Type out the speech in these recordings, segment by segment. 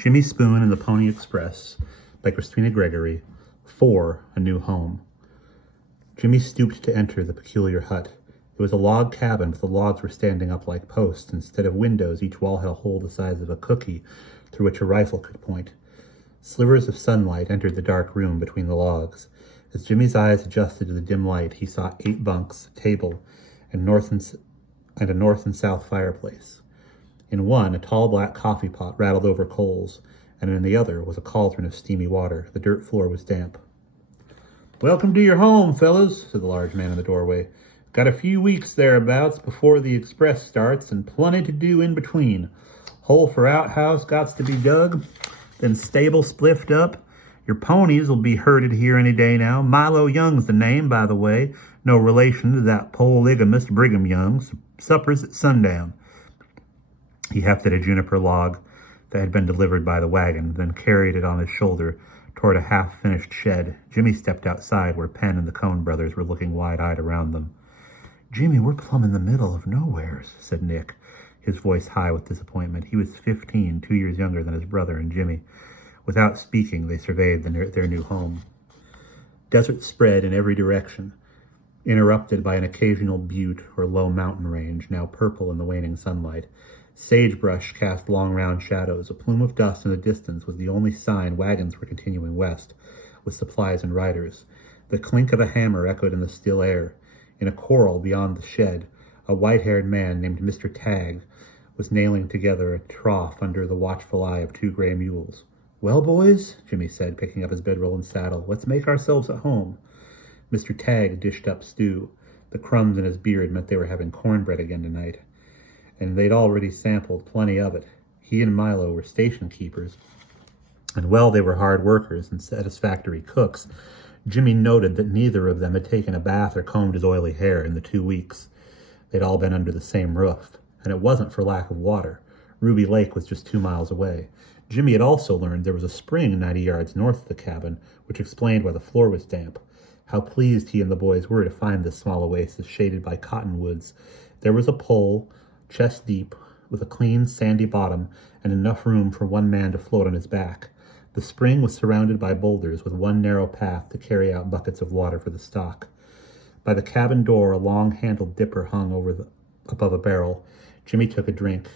Jimmy Spoon and the Pony Express by Kristina Gregory. 4. A New Home. Jimmy stooped to enter the peculiar hut. It was a log cabin, but the logs were standing up like posts. Instead of windows, each wall had a hole the size of a cookie through which a rifle could point. Slivers of sunlight entered the dark room between the logs. As Jimmy's eyes adjusted to the dim light, he saw 8 bunks, a table, and a north and south fireplace. In one, a tall black coffee pot rattled over coals, and in the other was a cauldron of steamy water. The dirt floor was damp. "Welcome to your home, fellows," said the large man in the doorway. "Got a few weeks thereabouts before the express starts, and plenty to do in between. Hole for outhouse gots to be dug, then stable spliffed up. Your ponies will be herded here any day now. Milo Young's the name, by the way. No relation to that polygamist Brigham Young. Supper's at sundown." He hefted a juniper log that had been delivered by the wagon, then carried it on his shoulder toward a half-finished shed. Jimmy stepped outside where Penn and the Cohn brothers were looking wide-eyed around them. "Jimmy, we're plumb in the middle of nowheres," said Nick, his voice high with disappointment. He was 15, 2 years younger than his brother and Jimmy. Without speaking, they surveyed their new home. Desert spread in every direction, interrupted by an occasional butte or low mountain range, now purple in the waning sunlight. Sagebrush cast long round shadows. A plume of dust in the distance was the only sign wagons were continuing west, with supplies and riders. The clink of a hammer echoed in the still air. In a corral beyond the shed, a white-haired man named Mr. Tagg was nailing together a trough under the watchful eye of 2 gray mules. "Well, boys," Jimmy said, picking up his bedroll and saddle, "let's make ourselves at home." Mr. Tagg dished up stew. The crumbs in his beard meant they were having cornbread again tonight, and they'd already sampled plenty of it. He and Milo were station keepers, and while they were hard workers and satisfactory cooks, Jimmy noted that neither of them had taken a bath or combed his oily hair in the 2 weeks. They'd all been under the same roof, and it wasn't for lack of water. Ruby Lake was just 2 miles away. Jimmy had also learned there was a spring 90 yards north of the cabin, which explained why the floor was damp. How pleased he and the boys were to find this small oasis shaded by cottonwoods. There was a pole, chest deep, with a clean, sandy bottom and enough room for one man to float on his back. The spring was surrounded by boulders with one narrow path to carry out buckets of water for the stock. By the cabin door, a long-handled dipper hung above a barrel. Jimmy took a drink,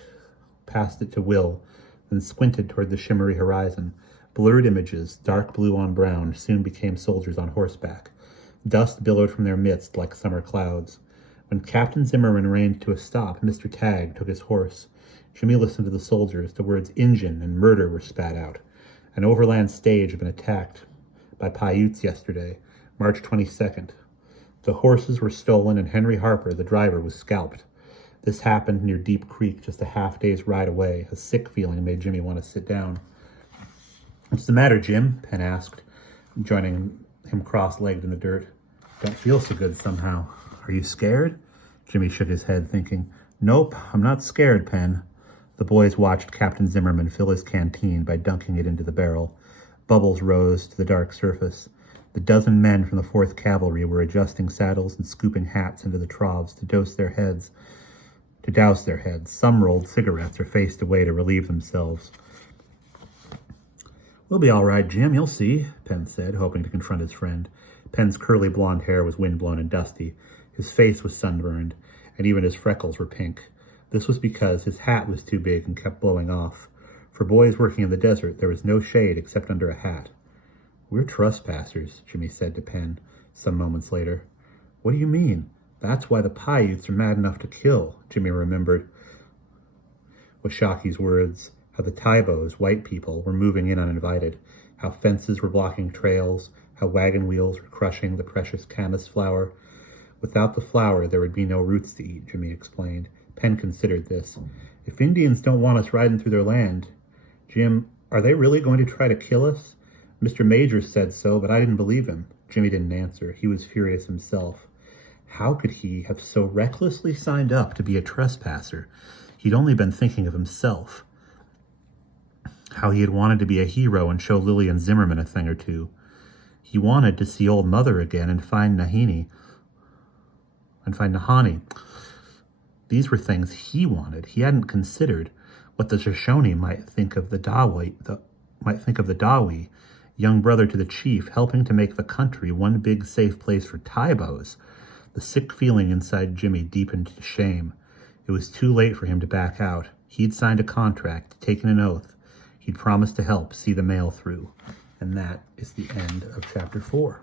passed it to Will, then squinted toward the shimmery horizon. Blurred images, dark blue on brown, soon became soldiers on horseback. Dust billowed from their midst like summer clouds. When Captain Zimmerman reined to a stop, Mr. Tagg took his horse. Jimmy listened to the soldiers. The words "Injun" and "murder" were spat out. An overland stage had been attacked by Paiutes yesterday, March 22nd. The horses were stolen, and Henry Harper, the driver, was scalped. This happened near Deep Creek, just a half-day's ride away. A sick feeling made Jimmy want to sit down. "What's the matter, Jim?" Penn asked, joining him cross-legged in the dirt. "Don't feel so good somehow. Are you scared?" Jimmy shook his head, thinking. "Nope, I'm not scared, Penn." The boys watched Captain Zimmerman fill his canteen by dunking it into the barrel. Bubbles rose to the dark surface. The dozen men from the 4th Cavalry were adjusting saddles and scooping hats into the troughs to douse their heads. Some rolled cigarettes or faced away to relieve themselves. "We'll be all right, Jim, you'll see," Penn said, hoping to confront his friend. Penn's curly blonde hair was windblown and dusty. His face was sunburned, and even his freckles were pink. This was because his hat was too big and kept blowing off. For boys working in the desert, there was no shade except under a hat. "We're trespassers," Jimmy said to Penn some moments later. "What do you mean?" "That's why the Paiutes are mad enough to kill," Jimmy remembered Washaki's words. How the Taibos, white people, were moving in uninvited. How fences were blocking trails. How wagon wheels were crushing the precious camas flower. Without the flower, there would be no roots to eat, Jimmy explained. Penn considered this. "If Indians don't want us riding through their land, Jim, are they really going to try to kill us? Mr. Major said so, but I didn't believe him." Jimmy didn't answer. He was furious himself. How could he have so recklessly signed up to be a trespasser? He'd only been thinking of himself. How he had wanted to be a hero and show Lily and Zimmerman a thing or two. He wanted to see old Mother again and find Nahani. These were things he wanted. He hadn't considered what the Shoshone might think of the Dawi, young brother to the chief, helping to make the country one big safe place for Taibos. The sick feeling inside Jimmy deepened to shame. It was too late for him to back out. He'd signed a contract, taken an oath. He'd promised to help see the mail through. And that is the end of chapter 4.